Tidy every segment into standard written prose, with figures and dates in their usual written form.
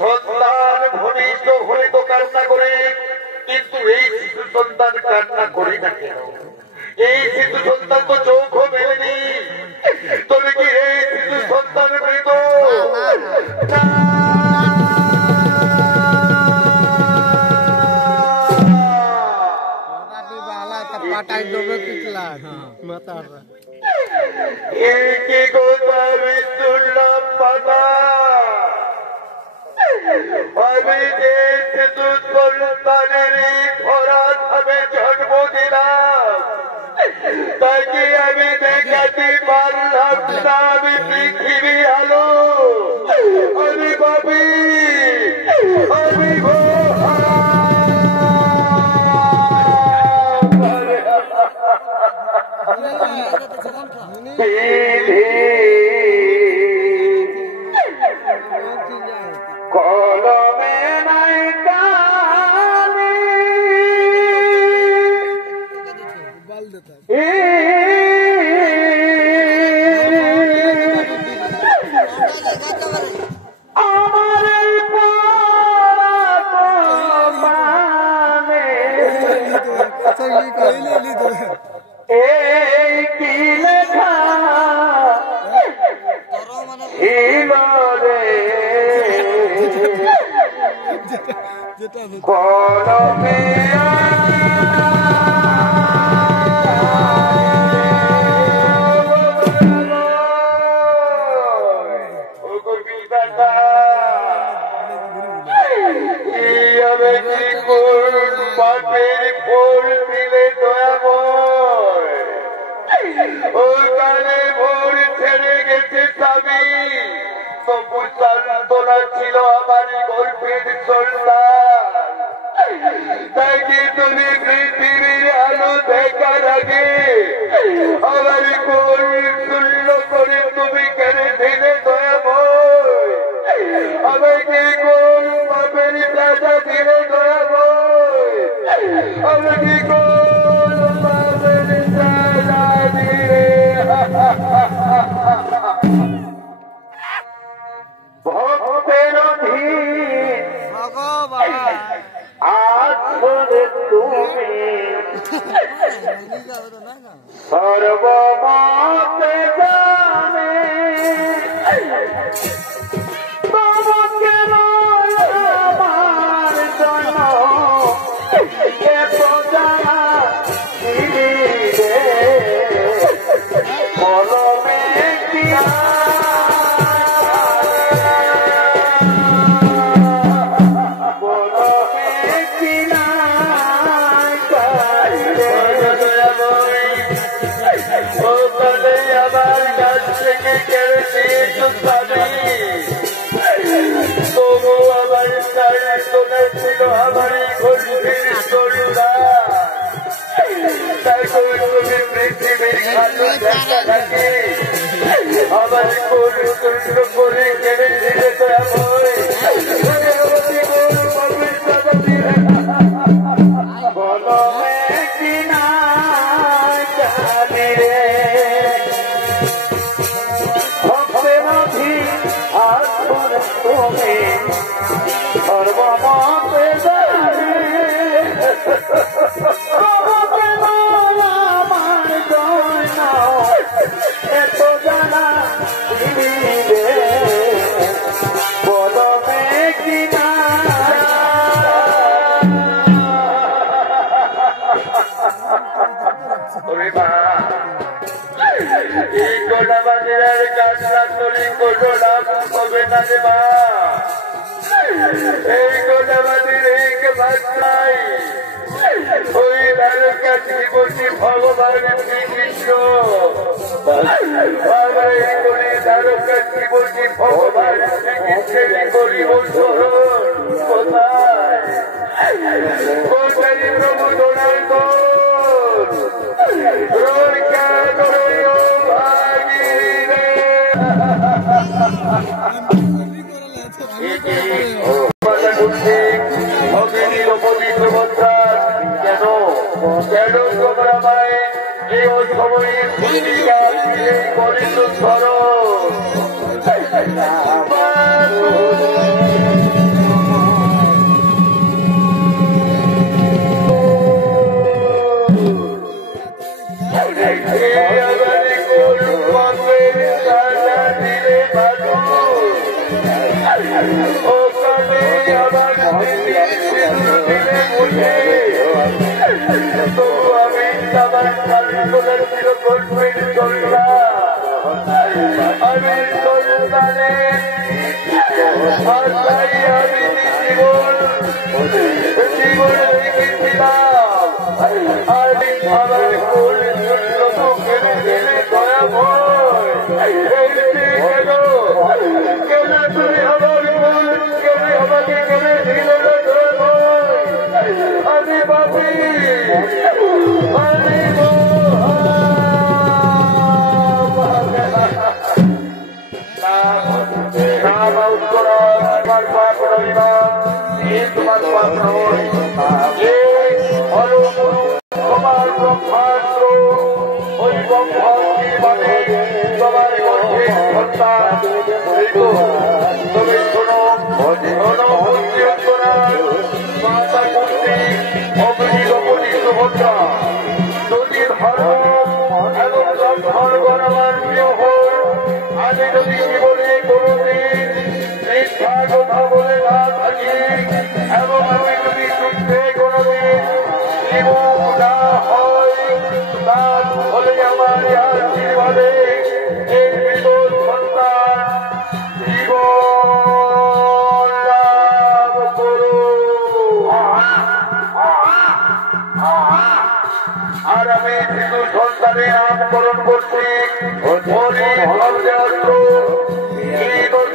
সন্তান ভূমিষ্ঠ হলে তো কান্না করে, কিন্তু এই শিশু সন্তান কান্না করে না কেন? এই শিশু সন্তান তো চোখ মেলেনি, তবে কি এই শিশু সন্তান মৃত? কি কথা আমি শুনলাম পাতা, আমি যে শিশু সন্তানের ধরা ভাবে জন্ম দিলাম, তাই কি আমি দেখাতে পারলাম না আমি পৃথিবী আলো? আমি ভাবি আমি কলমে নাই কালি আমার এই কি লেখা ছিল রে কলমে পাপের ফল মিলে দয়াময়, ওখানে ভোর ছেড়ে গেছে স্বামী, তবু সান্ত্বনা ছিল আমার গর্ভের সন্তান। তাই কি তুমি পৃথিবীর আলো দেখার আগে আমার কোল শূন্য করে তুমি কেড়ে দিলে দয়াময়? আমাকে কোন পাপের সাজা দিলে দয়াময়? আমাকে কোন পাপের সাজা দিলে? ভক্তের অধীন আসলে তুমি সর্বমতে জানে, তবু কেন আমার জন্য এত জানা দিলি রে? কলমে দিয়া তবু আমার সান্ত্বনা ছিল আমার গর্ভের সন্তান। তাই তুমি পৃথিবীর খাদ্য দেখা থাকে আমার কোন শূন্য করে কেড়ে দিলে তো বলবে কিনা জানি রে তুমি সর্বমতে জানে, আমার জন্য এত জানা দিলে বলবে কিনা? এই গোটা বাজারের কান্না তরি কোনো লাভ হবে না রে মা। এই গোটা বাজারের ভাষায় ওই দ্বারকা জীবনী ভগবান শ্রীকৃষ্ণ, আমার এই করে দ্বারকা জীবনী ভগবান শ্রীকৃষ্ণের গরিব শহর কোথায়? কোথায় প্রভু দোলার কেন কেন তোমরা মায় এই সময়ের ভূমিকা করেছ? তবু আমি আমার সন্তানের আমি সন্তানের ভাষাই আমি জীবন রেখেছিলাম। আমি আমার কোন কেড়ে দিলে দয়া ভয় কেন তুমি আমার কেড়ে আমাকে কেড়ে দিলে দয়া ভয় আমি বাপি আমি তোমার পাপ রইল তোমার পাপ নয় তোমার ব্রহ্মাস্ত্র ওই ব্রহ্মাস্ত্রী মানে তোমার গর্ভের সন্তান। তবে শোনো মাতা কুন্তি অগ্নিগপতি সুভদ্রা যদি ধর্ম এবং ব্রাহ্মণগণ আমার প্রিয় হয় আমি যদি জীবনে কোনদিন মিথ্যা কথা বলে না থাকি এবং আমি যদি যুদ্ধে কোনদিন বিমুখ না হয় তাহলে আমার আশীর্বাদে এই বিদুর সন্তান জীবন লাভ করুন। আর আমি শিশু সন্তানের নামকরণ করছি হরি শব্দে অস্ত্র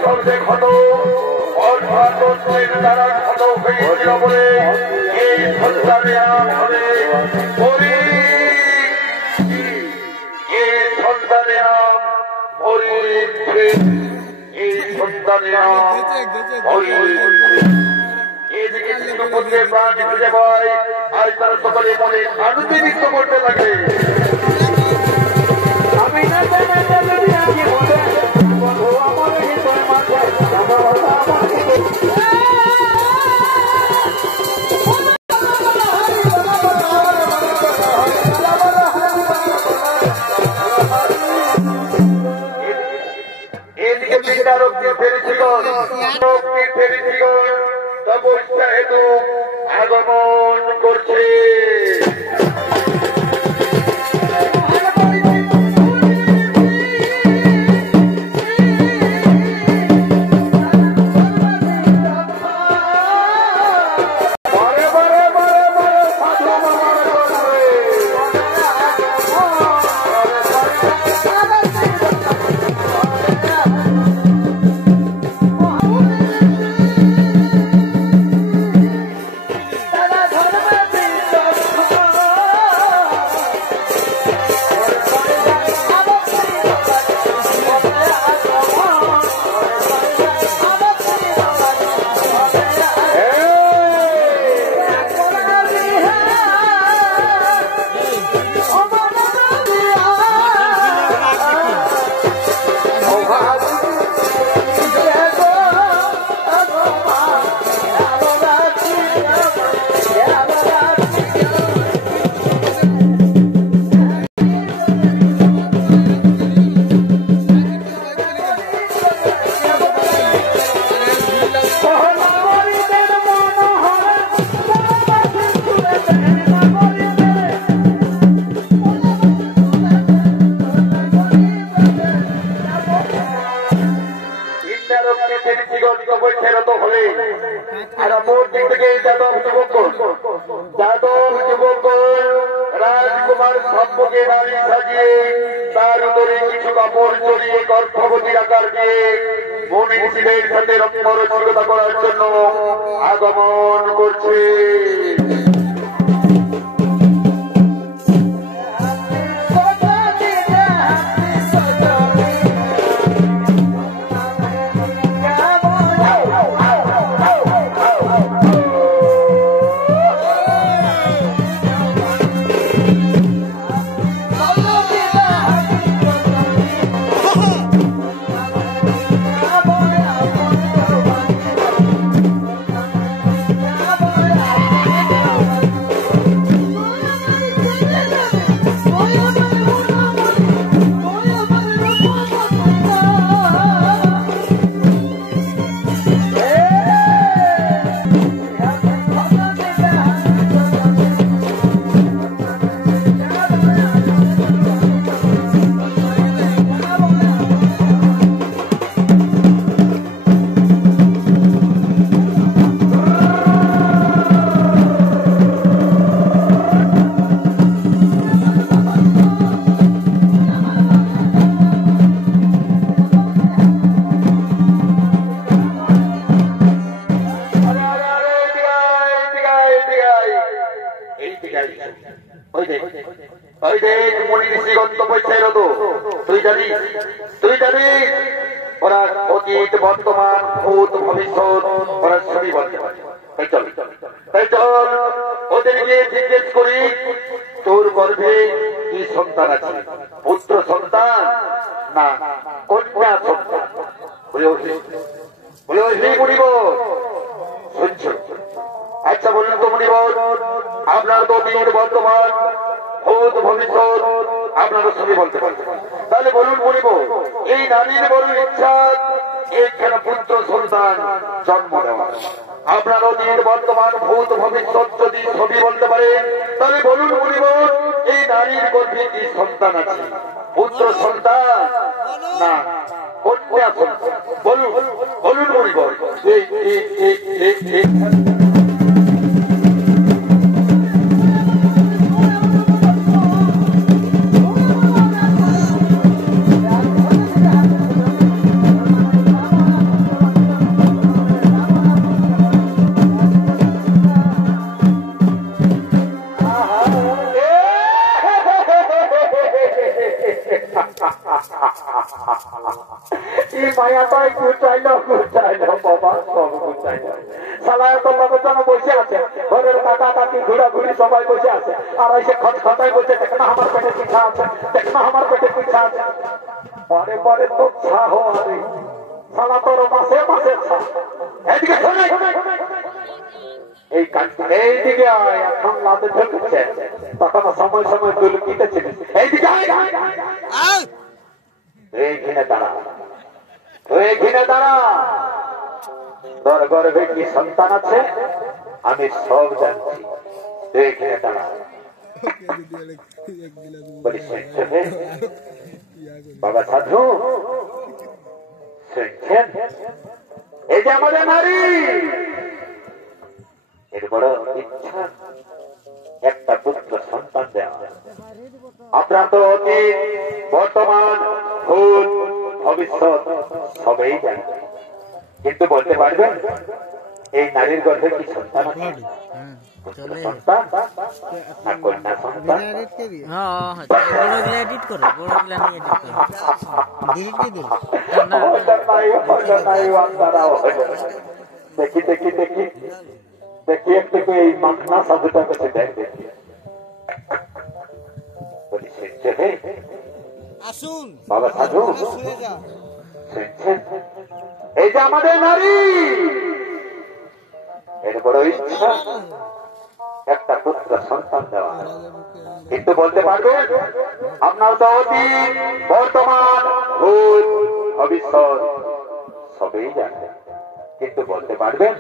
শব্দে ক্ষত অর্থাৎ দ্বারা ক্ষত হয়েছিল বলে এই সন্তানের নাম হবে হরি। এই সন্তানের নাম হরি এই সন্তানের নাম হরি। এদিকে শিশু পুত্রের প্রাণ খুঁজে পায় আর তারা সকলে মনে আনন্দে নৃত্য করতে থাকে। আমি না এদিকে বিদ্যারক্তি ফেরেছিল তপস্যা হেতু আগমন করছে। রাজকুমার সম্মুখে নারী সাজিয়ে তার উদরে কিছু কাপড় চড়িয়ে গর্ভবতীর আকার দিয়ে মনীষীদের সাথে রক্ষরসিকতা করার জন্য আগমন করছে। ওই দেখ মনি ঋষি গন্তব্যের তো তুই জানিস ওরা অতীত বর্তমান ভূত ভবিষ্যৎ ওরা সবই বলতে পারে। তাই চল ওদেরকে জিজ্ঞেস করি তোর গর্ভে কি সন্তান আছে, পুত্র সন্তান না কন্যা সন্তান? বলে ওই মুনিবর শুনছ? আচ্ছা বলুন তো মুনিবর, আপনার তো অতীত বর্তমান ভূত ভবিষ্যৎ আপনারা সবই বলতে পারবেন। তাহলে বলুন মুনিবর, এই নারীর বড় ইচ্ছা এইখানে পুত্র সন্তান জন্ম দেওয়া। আপনার অতীত বর্তমান ভূত ভবিষ্যৎ যদি সবই বলতে পারেন, তাহলে বলুন মুনিবর, এই নারীর গর্ভে কি সন্তান আছে, পুত্র সন্তান না কন্যা সন্তান? বলুন মুনিবর। মায়াটাই গুচাইলো বাবা, সব গুচাইলো। সালায় তো লোকজন বসে আছে, ঘরের কাটা কাটি ঘুরাঘুরি সবাই বসে আছে, আর এসে খতায় বসে দেখ না আমার পেটে পিঠা আছে, দেখ না আমার পেটে পিঠা আছে। পরে পরে তো ছা হওয়ারে সালা তোর মাসে মাসে ছা। এইদিকে শোনে, এইদিকে আয়, এখন লাতে ঢুকছে, তখন সময় সময় দুল কিটেছিল। এইদিকে এইখানে দাঁড়া, এইখানে দাঁড়া। তোর গর্ভে কি সন্তান আছে আমি সব জানছি, এইখানে দাঁড়া। বাবা সাধু শুনছেন? এই যে আমাদের নারী, এর বড় ইচ্ছা একটা পুত্র সন্তান দেওয়া। আপনার তো অতীত বর্তমান ভূত ভবিষ্যৎ সবই জানবেন, কিন্তু বলতে পারবেন এই নারীর গর্ভে কি সন্তান আছে, সন্তান না কন্যা সন্তান? দেখি দেখি দেখি দেখি একটু এই মাখনা সাধুটা কাছে দেখ দেখি। বলি শুনছে হে বাবা সাধু, শুনছেন? এই যে আমাদের নারী, এর বড় ইচ্ছা একটা পুত্র সন্তান দেওয়া, কিন্তু বলতে পারবেন আপনার তো অতীত বর্তমান ভূত ভবিষ্যৎ সবই জানবেন, কিন্তু বলতে পারবেন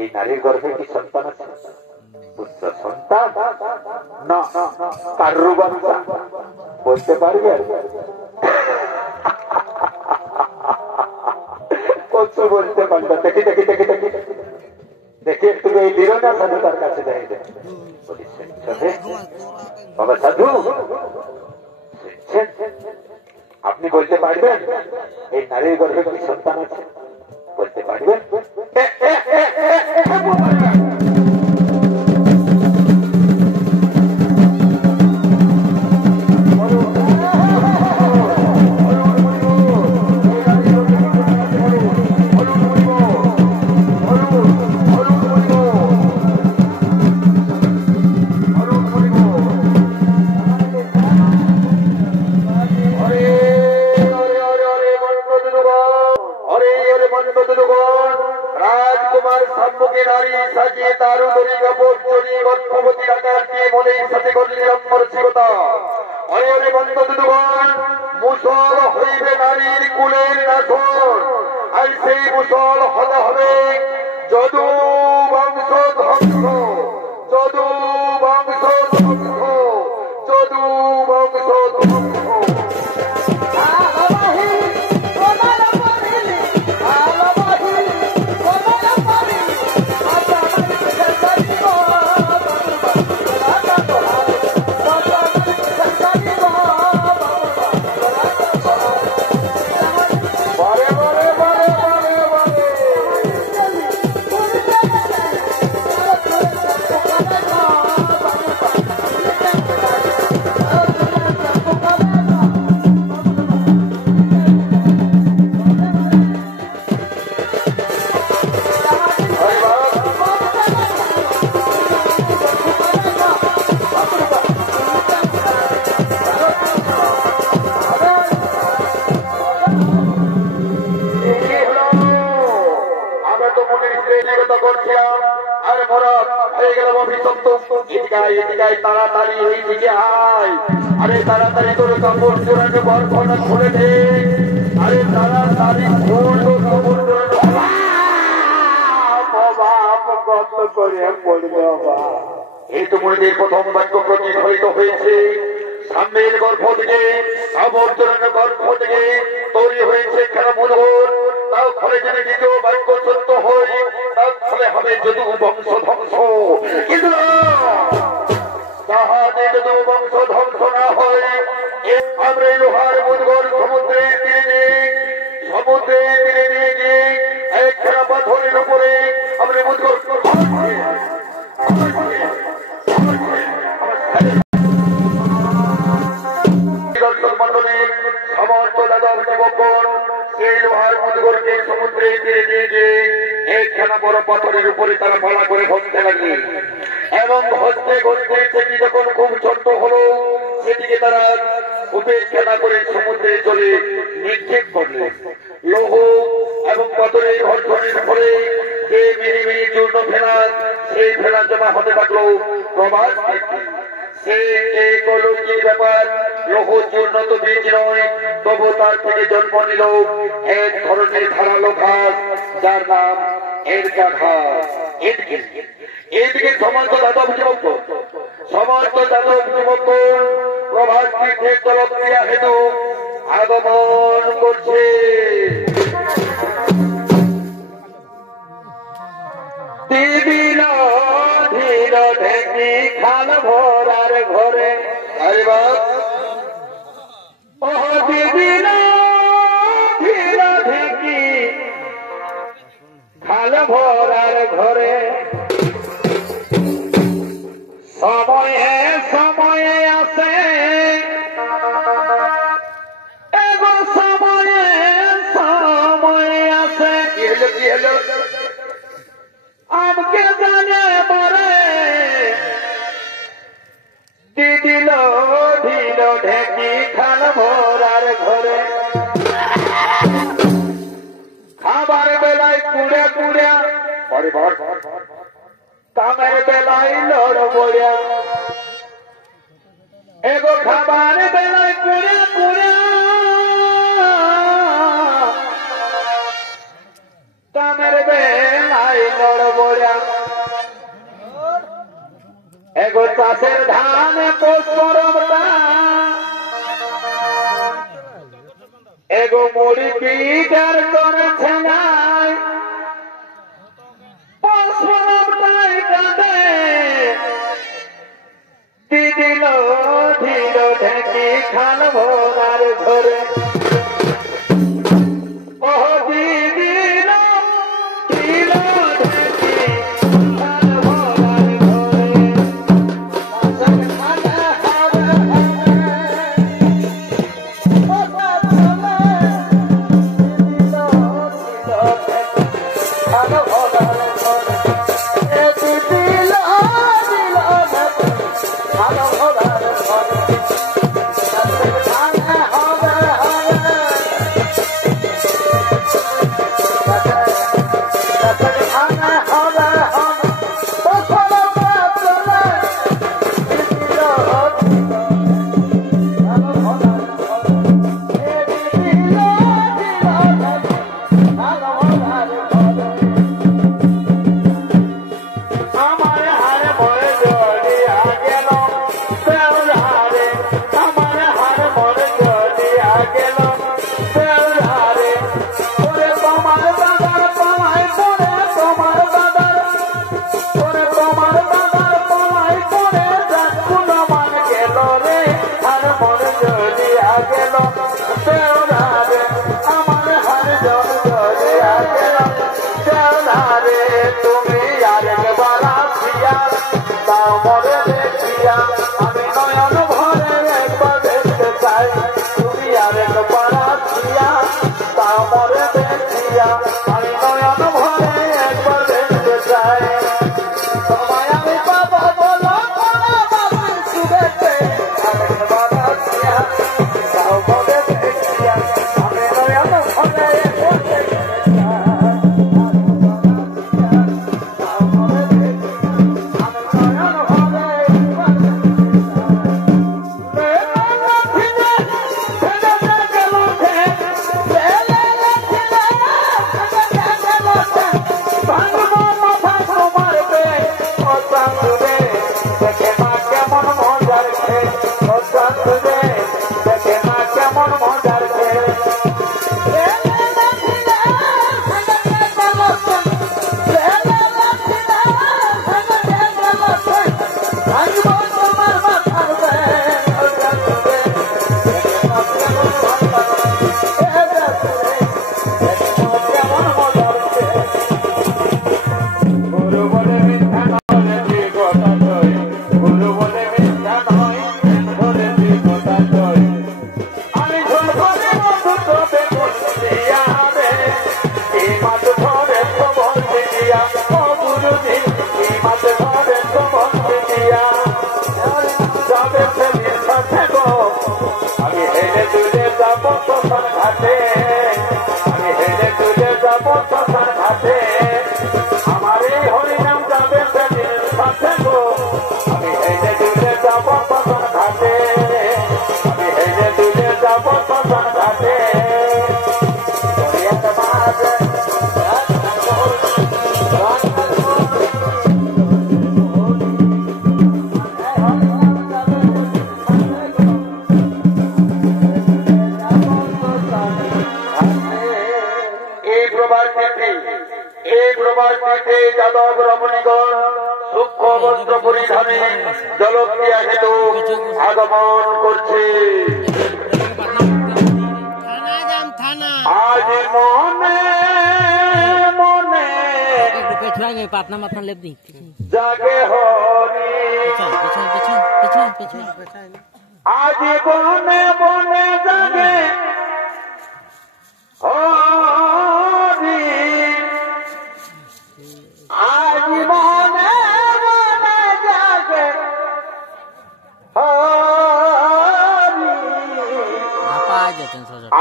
এই নারীর গর্ভে কি সন্তান আছে, পুত্র সন্তান না কারু বাচ্চা? বলতে পারবেন? কচু বলতে পারবে। দেখি দেখি দেখি দেখি দেখি একটু এই বিরোধা সাধু তার কাছে দেয়। বাবা সাধু আপনি বলতে পারবেন এই নারীর গর্ভে কি সন্তান আছে? বলতে পারবেন? রাজকুমার সম্মুখে নারী সাজিয়ে তারু দড়ি কাপড় চড়িয়ে গর্ভবতী আকারকে মনের সাথে করলিলাম মর্ষিকতা। অরে অরে বন্ধ দুদুগণ, মুসল হইবে নারীর কুলের নাশন, আর সেই মুসল হতে হবে যদু বংশ ধ্বংস, যদু বংশ ধ্বংস, যদু বংশ ধ্বংস। ভরা হয়ে গেল অভিশপ্ত। এদিকায় তাড়াতাড়ি ওই দিকে আয়। আরে তাড়াতাড়ি তোর কাপড় চোরানো গর্ভনা খুলে দে। আরে তাড়াতাড়ি খোল তোর কাপড় চোরানো। গত করে পড়বে বাবা। এই তো মুনিদের প্রথম বাক্য প্রতিফলিত হয়েছে। সামনের গর্ভ থেকে কাপড় চোরানো গর্ভ থেকে তৈরি হয়েছে খেলা মনোহর। তাও ফলে যদি দ্বিতীয় বাক্য সত্য হয়, তার ফলে হবে যদু বংশ ধ্বংস। কিন্তু তাহাতে যদু বংশ ধ্বংস না হয়, আমরা লোহার মুদগর সমুদ্রের তীরে নিয়ে গিয়ে একখানা পাথরের উপরে আমরা মুদগর দর্শক মন্ডলী সমস্ত যাদব যুবকগণ সেই লোহার মুদগরকে সমুদ্রের তীরে নিয়ে গিয়ে একখানা বড় পাথরের উপরে তারা পালা করে ঘষতে লাগলেন এবং ঘষতে সেটি যখন খুব ছোট্ট হলো সেটিকে তারা উপেক্ষা না করে সমুদ্রে চলে নিক্ষেপ করলেন। লৌহ এবং পাথরের ঘর্ষণের ফলে যে মিহি মিহি চূর্ণ ফেলা সেই ফেলা জমা হতে থাকলো প্রবাস বৃদ্ধি। সে এক অলৌকিক ব্যাপার। লৌহ চূর্ণ তো বীজ নয়, তবু তার থেকে জন্ম নিল এক ধরনের ধারালো ঘাস, যার নাম এরকা ঘাস। এইদিকে সমস্ত যাদব যুবক প্রভাস তীর্থের জলক্রিয়া হেতু আগমন করছে। দিদিল ধীর ঢেকি খাল ভরার ঘরে। আরে বাপ, ও দিদিল ধীর ঢেকি খাল ভরার ঘরে। সময়ে সময়ে আসে এগো, সময়ে সময়ে আসে। কি হলো আমাকে জানে মরে দিদিল ঢিল ঢেকি খাল ভরার ঘরে। খাবার বেলায় কুড়ে কুড়ে কামের বেলায় লড় বড়িয়া। এগো খাবার বেলায় কুড়ে কুড়ে কামের বেলায় লড় বড়িয়া। এগো চাষের ধান পোষরমটা, এগো মুড়ি পিঠার করেছে নাই পোষরমটাই কাঁদে দিদিল ঢিল ঢেকি খাল ভরার ঘরে। ও দিদিল ঢিল ঢেকি খাল ভরার ঘরে। দিদিল ঢিল ঢেকি পরিধানে জলক্রিয়া হেতু আগমন করছে। আজ মনে মনে জাগে হরি, আজ বনে বনে জাগে হরি, আজ মনে মনে জাগে হরি,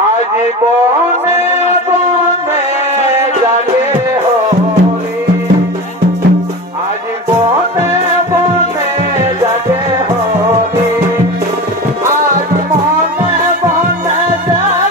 আজ বনে বনে জাগে হরি, আজ বনে বনে জাগে হরি, আজ মনে মনে জাগে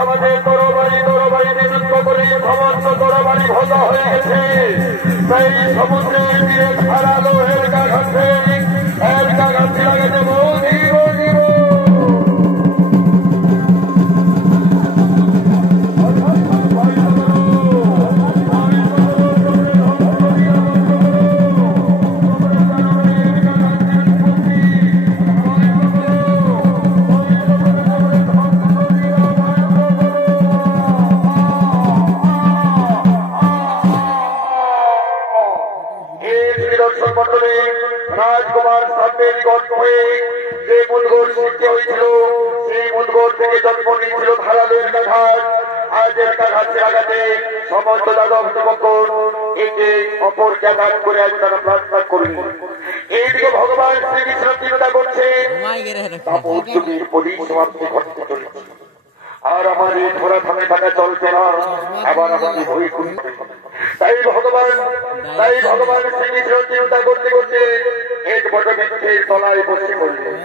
আমাদের তরবারি তরবারি বিরুদ্ধ করে ভবন্ত তরবারি ভজা হয়ে গেছে। সেই সমুদ্রের তীরে ধারালো হেলকা ঘাটে লাগাতে বৌদিব দিব রাজকুমার সামনের নিকট হয়ে যে মুদগর সৃষ্টি হয়েছিল সেই মুদগর থেকে জন্ম নিয়েছিল ধারালো এলাকাঘাট। আজ এলাকাঘাট লাগাতে সমস্ত যাদব যুবকগণ একে অপরকে আঘাত করে আজ তারা প্রার্থনা করবে। এইদিকে ভগবান শ্রীকৃষ্ণ চিন্তা করছে তাপস যুগের পরিসমাপ্তি ঘটতে চলেছে, আর আমার এই ধরা থামে থাকা চলছে না, আবার আমাকে ভয় করতে। তাই ভগবান শ্রীকৃষ্ণ চিন্তা করতে করতে এক বট বৃক্ষের তলায় বসে পড়লেন।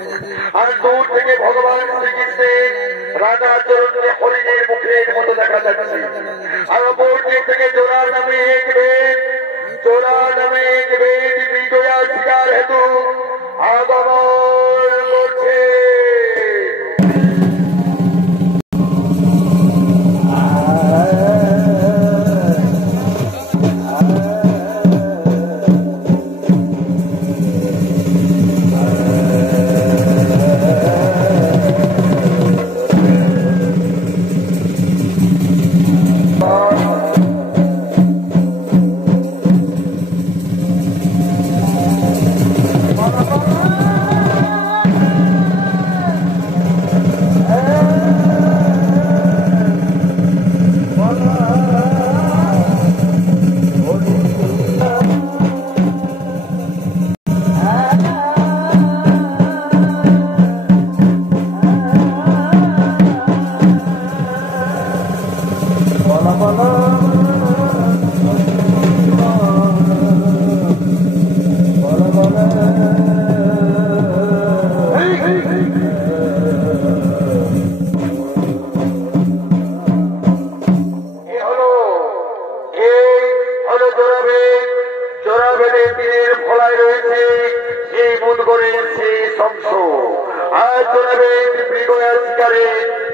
আর দূর থেকে ভগবান শ্রীকৃষ্ণের রাজা চরণকে হরিণের মুখের মতো দেখা যাচ্ছে। আর অপর দিক থেকে জোড়া নামে এক বেদ বিজয়া শিকার হেতু আগমন করছে।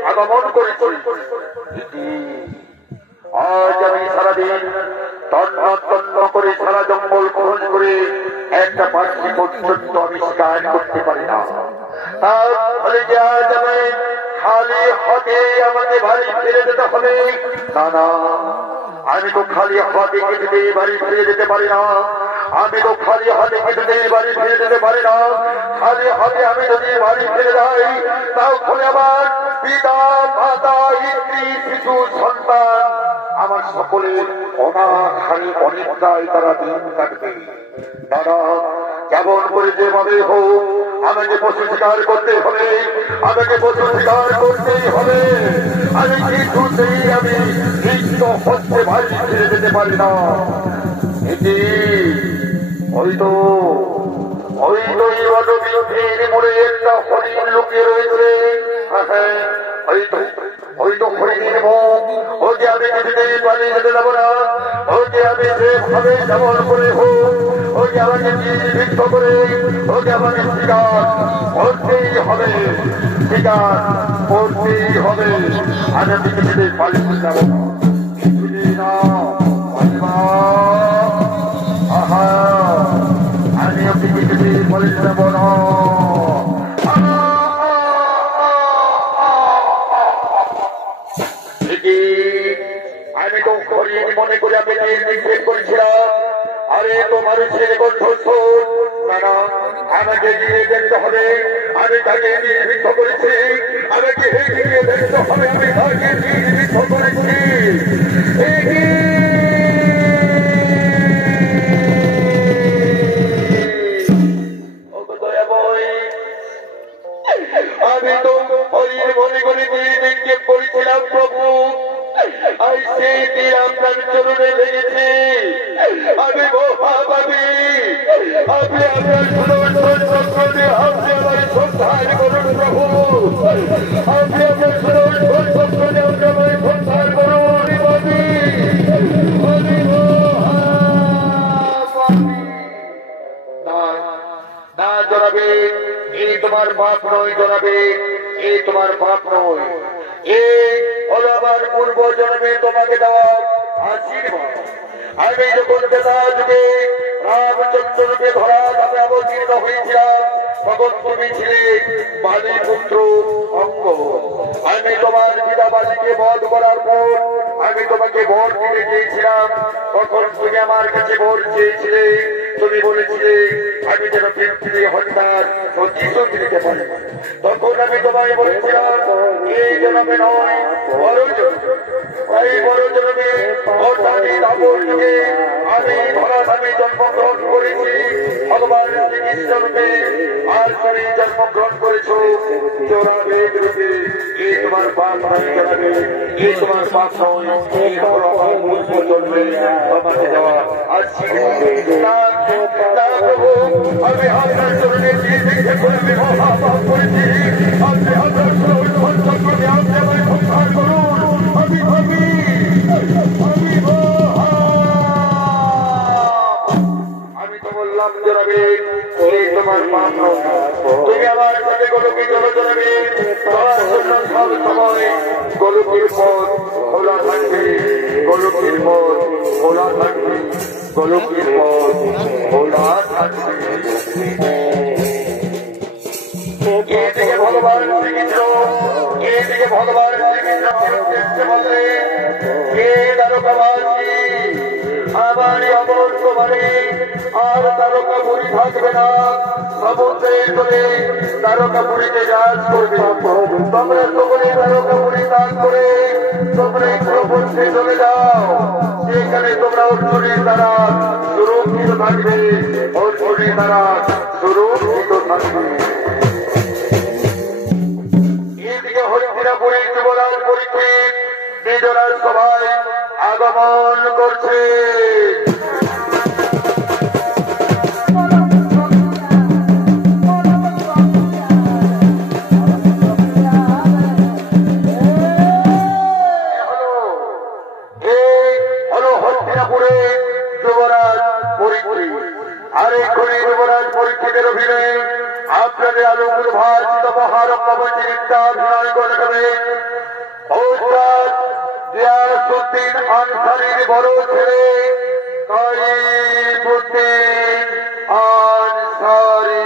আগমন করেছি। আজ আমি সারাদিন তন্ন করে সারা জঙ্গল খোঁজ করে একটা পাখি পর্যন্ত আমি শিকার করতে পারি না। তাহলে যে আজ আমি খালি হাতে আমাকে বাড়ি ফিরে যেতে হবে। না না, আমি তো খালি হাতে কেটে বাড়ি ফিরে যেতে পারি না। আমি তো খালি হাতে কেটে বাড়ি ফিরে যেতে পারি না। খালি হাতে আমি যদি বাড়ি ফিরে যাই তাহলে আমার পিতা মাতা স্ত্রী শিশু সন্তান আমার সকলের অনাহারে অনেকটাই তারা দিন কাটবে। দাদা, কেমন করে যেভাবে হোক আমাকে পশু শিকার করতে হবে, আমাকে পশু শিকার করতেই হবে। আমি কিছুতেই আমি কৃষ্ণ হচ্ছে বাড়ি ফিরে যেতে পারি না। এটি হয়তো মোড়ে একটা হরিণ লুকিয়ে রয়েছে। হয়তো হরিণের মুখ ওকে আমি কিছুতেই পালিয়ে যেতে যাবো না। ওকে আমি যেভাবে যেমন করে হোক ওকে আমাকে নির্বিঘ্ন করে ওকে আমাকে শিকার করতেই হবে, শিকার করতেই হবে। আমি কিছুতেই পালিয়ে যাবো না। আহা, আমি আপনি কিছুতেই পালিয়ে যাবো না। আমি তো হরিণ মনে করে আমি নিক্ষেপ করেছিলাম। আরে তো মানুষের কণ্ঠ না না, আমাকে গিয়ে দেখতে হবে আমি তাকে নির্বিঘ্ন করেছি। আমাকে গিয়ে দেখতে হবে আমি তাকে নির্বিঘ্ন করেছি। আমি তো হরিণ মনে করে নিক্ষেপ করেছিলাম প্রভু। সেই তীর আপনার চরণে লেগেছে। আমি মহাভাবী, আপনি আপনার সুদর্শনে আপনি আমার সংসার করুন প্রভু। আপনি আপনার সুদর্শনে আপনি আমার সংসার করুন। আমি না না জনাবে, এই তোমার পাপ নয় জনাবে, এই তোমার পাপ নয়, এই হলো আমার পূর্ব জন্মে তোমাকে দেওয়া আশীর্বাদ। আমি যখন বেলা যুগে রামচন্দ্র রূপে ধরা ধাপে অবতীর্ণ হয়েছিলাম, তখন তুমি ছিলে বালি পুত্র অঙ্গ। আমি তোমার পিতা বালিকে বধ করার পর আমি তোমাকে বর দিতে চেয়েছিলাম, তখন তুমি আমার কাছে বর চেয়েছিলে। তুমি বলেছিলে আমি যেন পৃথিবী হত্যার প্রতিশোধ নিতে পারি। তখন আমি তোমায় বলেছিলাম এই জন্মে নয়, বড় জন্মে, এই বড় জন্মে অর্থাৎ এই দাপর যুগে আমি ধরাধামে জন্মগ্রহণ করেছি ভগবান শ্রীকৃষ্ণ রূপে, আর তুমি জন্মগ্রহণ করেছো চোরাবেদ রূপে। এই তোমার পাপ নয় জনাবে, এই তোমার পাপ নয়, এই হলো আমার মূল জন্মে তোমাকে দেওয়া আশীর্বাদ। না প্রভু, আমি আপনার চরণে দিয়ে দেখে করবে মহাপাপ করেছি। আপনি আপনার চক্রকে আপনি আমায় সংসার করুন। আমি তো বললাম জনাবে এই তোমার পাপ নয়, তুমি আমার সাথে গোলকে চলো জনাবে। তোমার জন্য সব সময় গোলকের পথ খোলা থাকবে, গোলকের পথ খোলা থাকবে, গোলকের পথ খোলা থাকবে। এদিকে ভগবান শ্রীকৃষ্ণ, এদিকে ভগবান শ্রীকৃষ্ণ বলে হে দ্বারকাবাসী, আমার অমর্ত মানে আর দ্বারকাপুরী থাকবে না, সমুদ্রে চলে দ্বারকাপুরীতে জাহাজ করবে। তোমরা সকলে দ্বারকাপুরী কাজ করে তোমরা প্রপঞ্চে চলে যাও, সেখানে তোমরা অর্জুনের দ্বারা সুরক্ষিত থাকবে, অর্জুনের দ্বারা সুরক্ষিত থাকবে। এদিকে হরিপুরের যুবরাজ পরীক্ষিত নিজরাজ সভায় আগমন করছে। পরীক্ষিতের অভিনয় আপনাদের আলোকুল ভাষিত মহারম্ভবঞ্চিতাভিনয় করে দেবে গিয়াসউদ্দিন আনসারীর বড় ছেলে কাইমউদ্দিন আনসারী।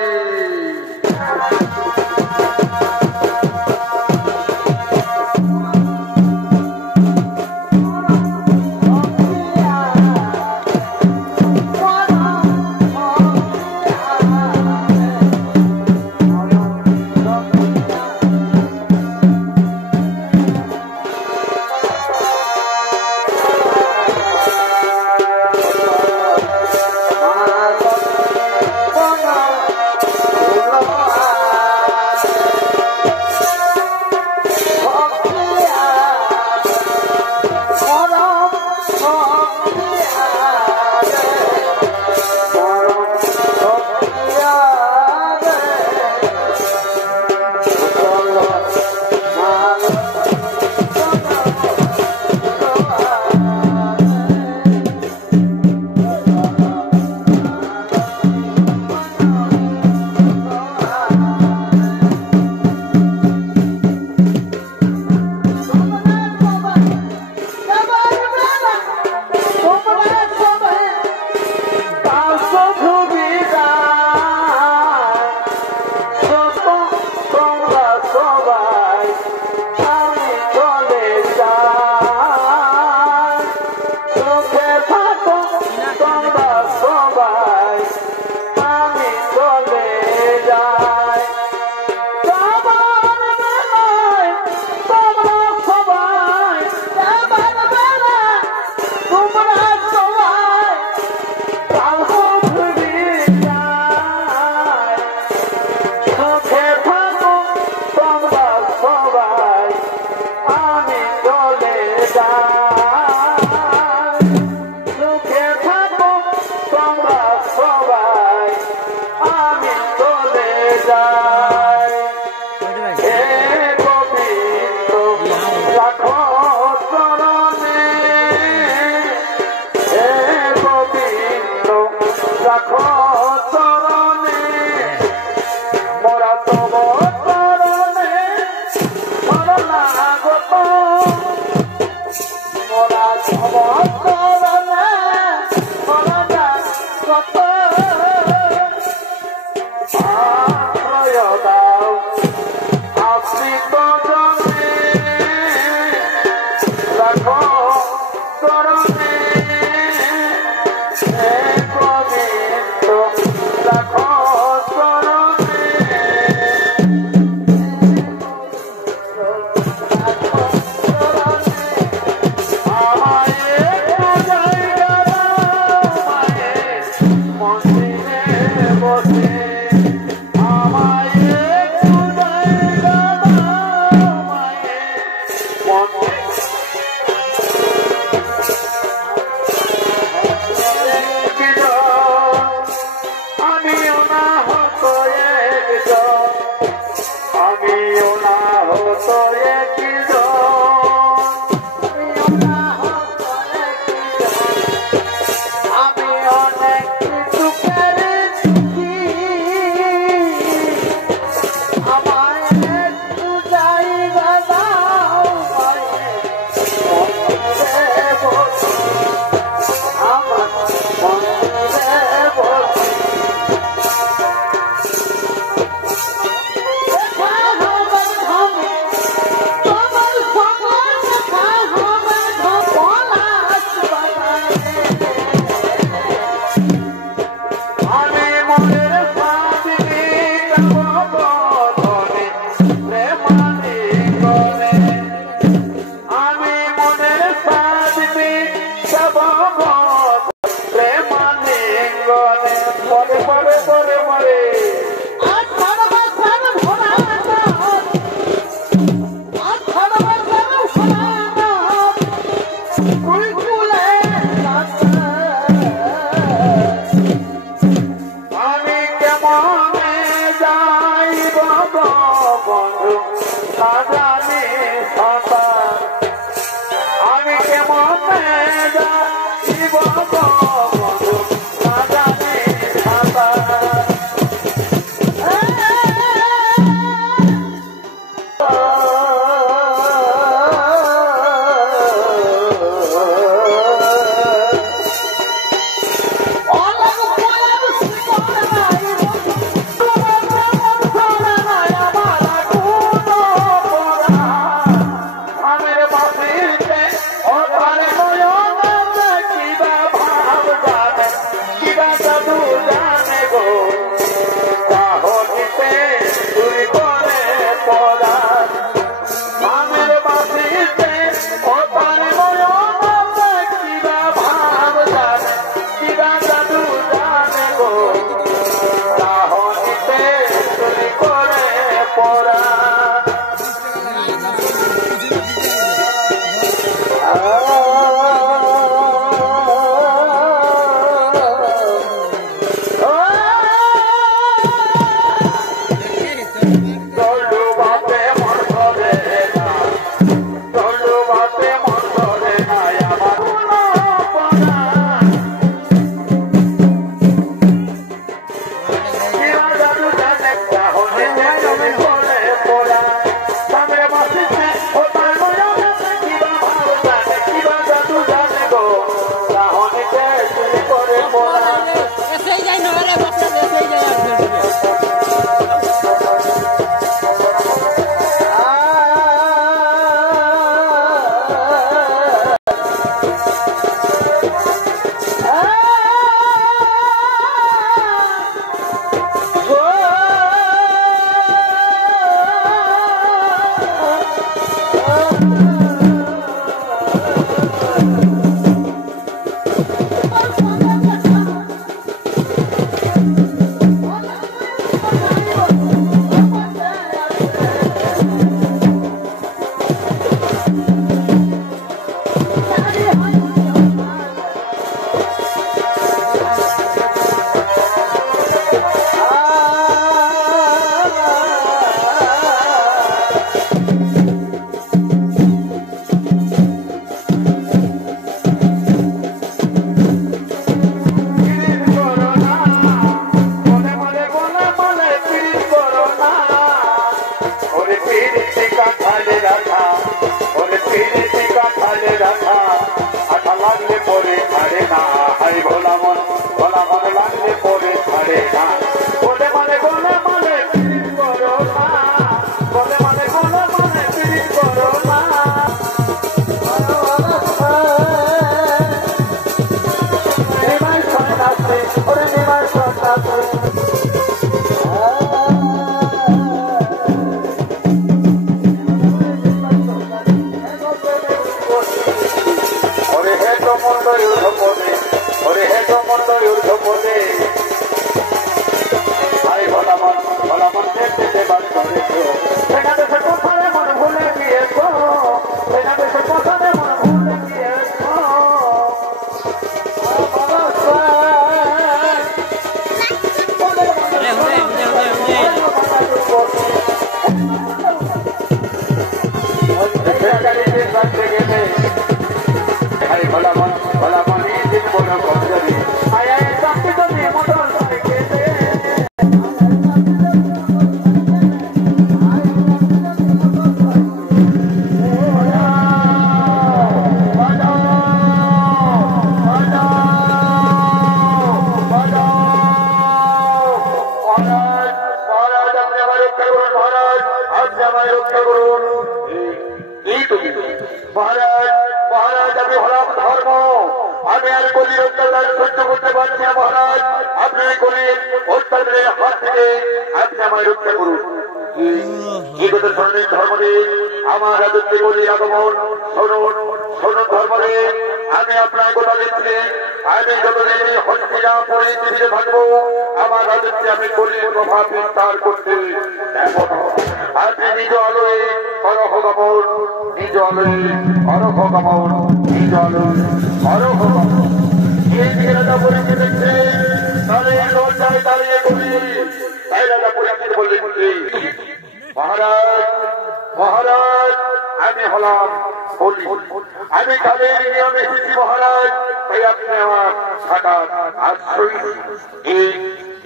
বসে আমায় একটু জায়গা দাও মায়ের মনে আমিও না হতো একজন আমিও না হতো আমি অনেক কিছু করেছি আমার রাজত্বে বলি আগমন শোনুন ধর্মদেব, আমি আপনার কথা দিচ্ছি, আমি যতদিন হস্তিনাপুরে পৃথিবীতে থাকবো আমার রাজত্বে আমি কলির প্রভাব বিস্তার করতে আপনি নিজ আলোয় অরহ গমন, নিজ আলোয় অরহ গমন, নিজ আলোয় অরহ গমন। এই দিকে রাজা পরীক্ষা দেখছে তাদের দরজায় দাঁড়িয়ে করি, তাই রাজা পরীক্ষিত বললে মহারাজ মহারাজ আমি হলাম বলি, আমি তাদের নিয়মে এসেছি মহারাজ, তাই আপনি আমার হঠাৎ আশ্রয়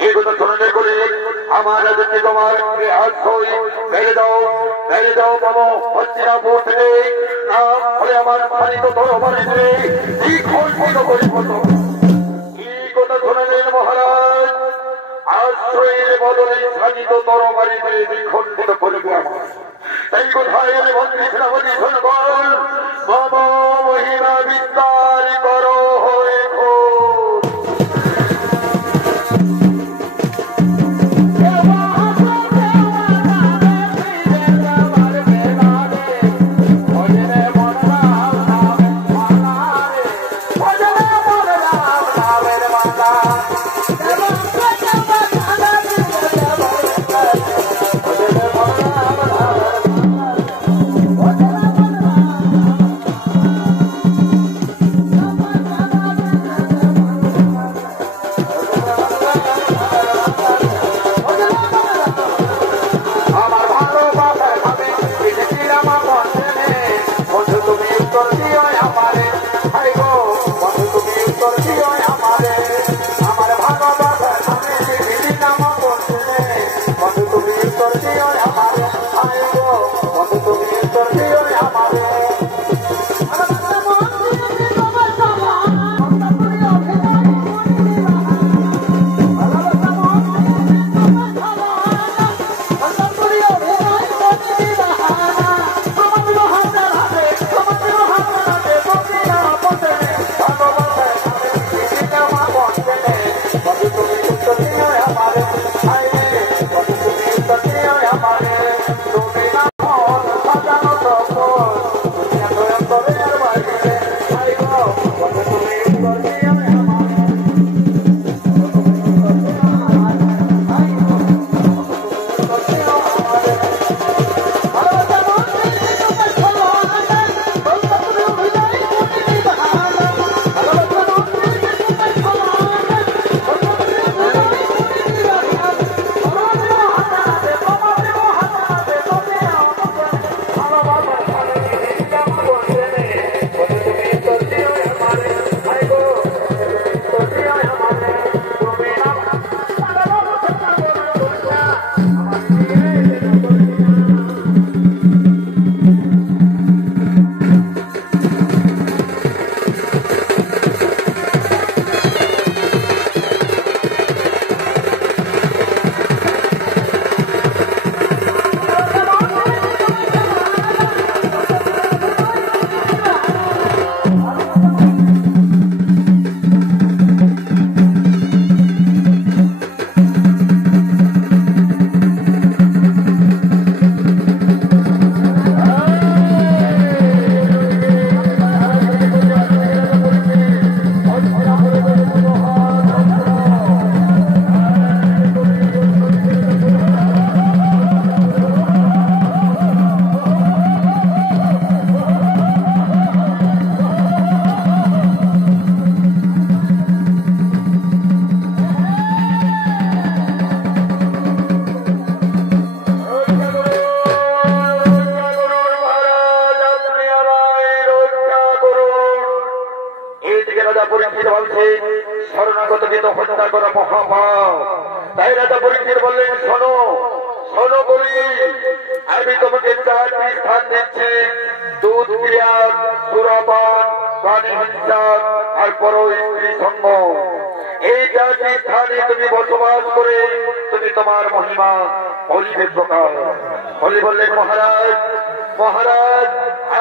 এই কথা শুনে করে আমার রাজত্বে তোমার আশ্রয় বেড়ে দাও বাবু হস্তিনাপুর থেকে, না ফলে আমার স্থানিত তরবারি দিয়ে এই খর্ষিত পরিবর্ত। এই কথা শুনলেন মহারাজ, আশ্রয়ের বদলে স্থানিত তরবারি দিয়ে বিখণ্ডিত করবে আমার, তাই কোথায় মন্ত্রী সেনাপতি শুনবল মম মহিমা বিস্তার করো হয়ে করা মহাপাপ। তাই রাজা পরীক্ষিত বললেন, শোনো শোনো বলি, আমি তোমাকে 4টি স্থান দিচ্ছি, দুধ ক্রিয়া, সুরাপান, প্রাণী হিংসা আর পর স্ত্রী সঙ্গ। এই 4টি স্থানে তুমি বসবাস করে তুমি তোমার মহিমা বলিবে প্রকাশ। বলি বললেন, মহারাজ মহারাজ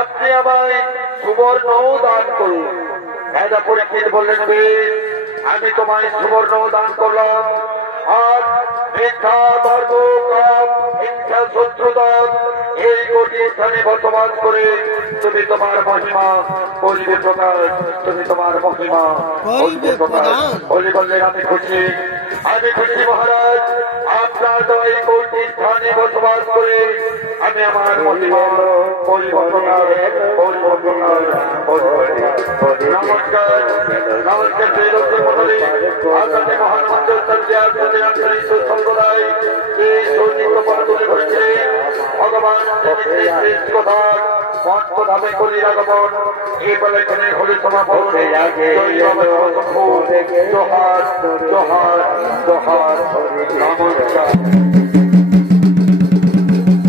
আপনি আমায় সুবর্ণ দান করুন। রাজা পরীক্ষিত বললেন, বেশ, আমি তোমায় সুবর্ণ দান করলাম। আর মিথ্যা, মার্গ, কাম, হিংসা, শত্রুতা এই 4টি স্থানে বসবাস করে তুমি তোমার মহিমা বলিবে প্রকাশ। তুমি তোমার মহিমা বলিবে প্রকাশ। বলি বললেন, আমি খুশি মহারাজ, আপনার তো এই 4টি স্থানে বসবাস করে আমি আমার মহিমা বলিব প্রকাশ। নমস্কার নমস্কার আপনাদের মহান মন্দির সম্প্রদায় এই সৌনিক তুলে ধরেছে ভগবান কথা মঠধামে কলি আগমন এই বলে হলি সমাপন। জোহার জোহার জোহার নমস্কার।